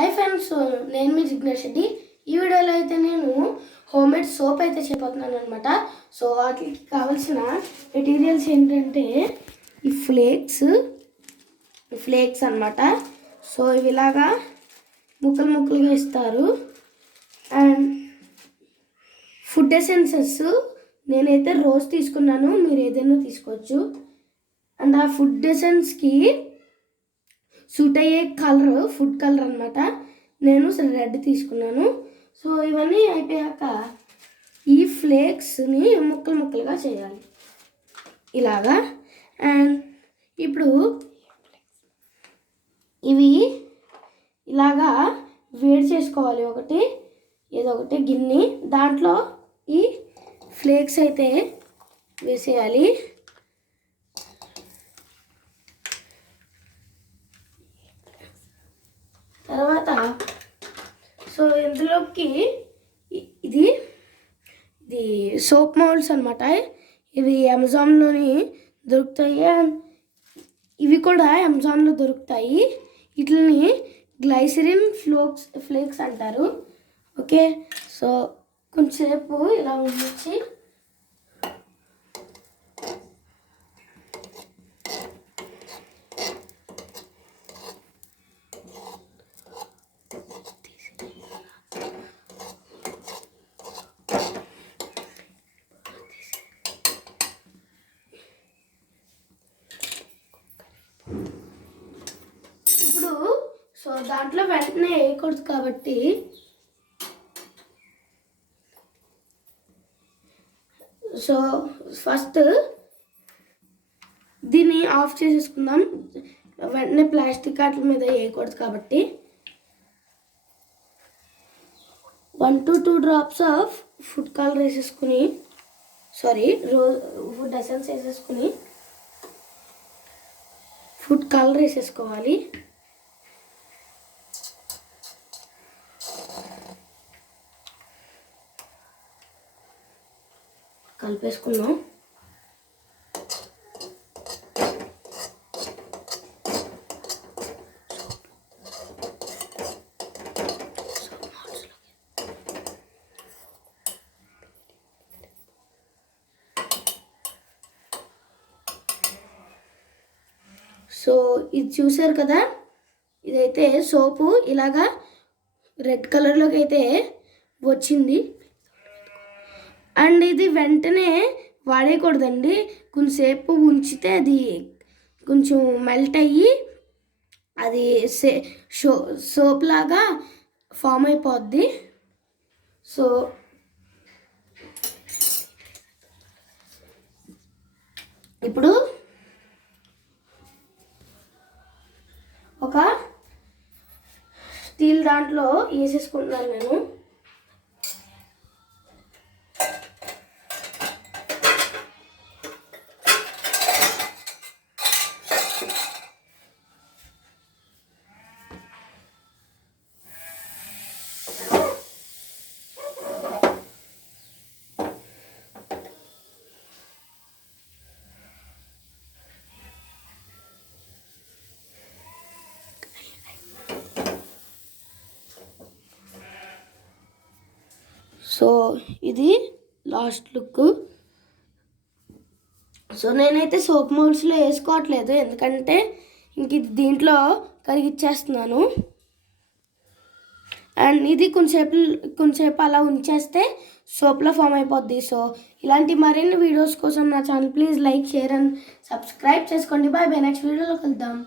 Hi friends, నేను మీ జిగ్నేష్ రెడ్డి. ఈ వీడియోలో అయితే నేను హోమ్మేడ్ సోప్ అయితే చేయబోతున్నాను అనమాట. సో వాటికి కావాల్సిన మెటీరియల్స్ ఏంటంటే ఈ ఫ్లేక్స్ అనమాట. సో ఇవి ఇలాగా ముక్కలు ముక్కలుగా ఇస్తారు. అండ్ ఫుడ్ ఎసెన్సెస్ నేనైతే రోజ్ తీసుకున్నాను, మీరు ఏదైనా తీసుకోవచ్చు. అండ్ ఆ ఫుడ్ ఎసెన్స్కి సూట్ అయ్యే కలర్ ఫుడ్ కలర్ అనమాట. నేను రెడ్ తీసుకున్నాను. సో ఇవన్నీ అయిపోయాక ఈ ఫ్లేక్స్ని ముక్కలు ముక్కలుగా చేయాలి ఇలాగా. అండ్ ఇప్పుడు ఇవి ఇలాగా వేడి చేసుకోవాలి. ఏదో ఒకటి గిన్నె, దాంట్లో ఈ ఫ్లేక్స్ అయితే వేసేయాలి. తర్వాత సో ఇందులోకి ఇది సోప్ మౌల్డ్స్ అనమాట. ఇవి అమెజాన్లోని దొరుకుతాయి. ఇవి కూడా అమెజాన్లో దొరుకుతాయి. వీటిని గ్లైసరిన్ ఫ్లేక్స్ అంటారు. ఓకే, సో కొంచెంసేపు ఇలా ఉంచి ఇప్పుడు సో దాంట్లో వెంటనే వేయకూడదు కాబట్టి సో ఫస్ట్ దీన్ని ఆఫ్ చేసేసుకుందాం. వెంటనే ప్లాస్టిక్ వాటి మీద వేయకూడదు కాబట్టి 1 to 2 drops of food colour వేసేసుకుని ఫుడ్ ఎసెన్స్ వేసేసుకుని ఫుడ్ కలర్ వేసేసుకోవాలి. కలిపేసుకున్నాం. సో ఇది చూసారు కదా, ఇదైతే సోపు ఇలాగా రెడ్ కలర్లోకి అయితే వచ్చింది. అండ్ ఇది వెంటనే వాడేయకూడదండి, కొంచెంసేపు ఉంచితే అది కొంచెం మెల్ట్ అయ్యి అది సోప్ లాగా ఫామ్ అయిపోద్ది. సో ఇప్పుడు ఒక స్టీల్ దాంట్లో వేసేసుకుంటున్నాను నేను. సో ఇది లాస్ట్ లుక్. సో నేనైతే సోప్ మౌల్డ్స్లో వేసుకోవట్లేదు, ఎందుకంటే ఇంక ఇది దీంట్లో కరిగిచ్చేస్తున్నాను. అండ్ ఇది కొంచెంసేపు అలా ఉంచేస్తే సోప్లో ఫామ్ అయిపోద్ది. సో ఇలాంటి మరిన్ని వీడియోస్ కోసం నా channel please like, share and subscribe చేసుకోండి. బాయ్ బాయ్, నెక్స్ట్ వీడియోలో కలుద్దాం.